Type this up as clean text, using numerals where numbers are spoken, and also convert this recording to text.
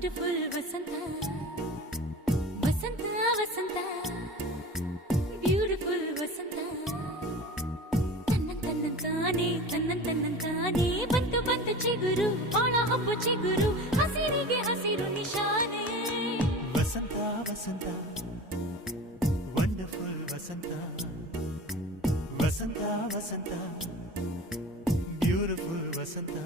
wonderful ವಸಂತ ವಸಂತ ವಸಂತ beautiful ವಸಂತ ತನ್ನಂತಾನೆ ಬಂತು ಬಂತು ಚಿಗುರು ಒಣ ಹಬ್ಬ ಚಿಗುರು ಹಸಿರಿಗೆ ಹಸಿರು ನಿಶಾನೆ ವಸಂತ ವಸಂತ ವಂಡರ್ಫುಲ್ ವಸಂತ ವಸಂತ ವಸಂತ ಬ್ಯೂಟಿಫುಲ್ ವಸಂತ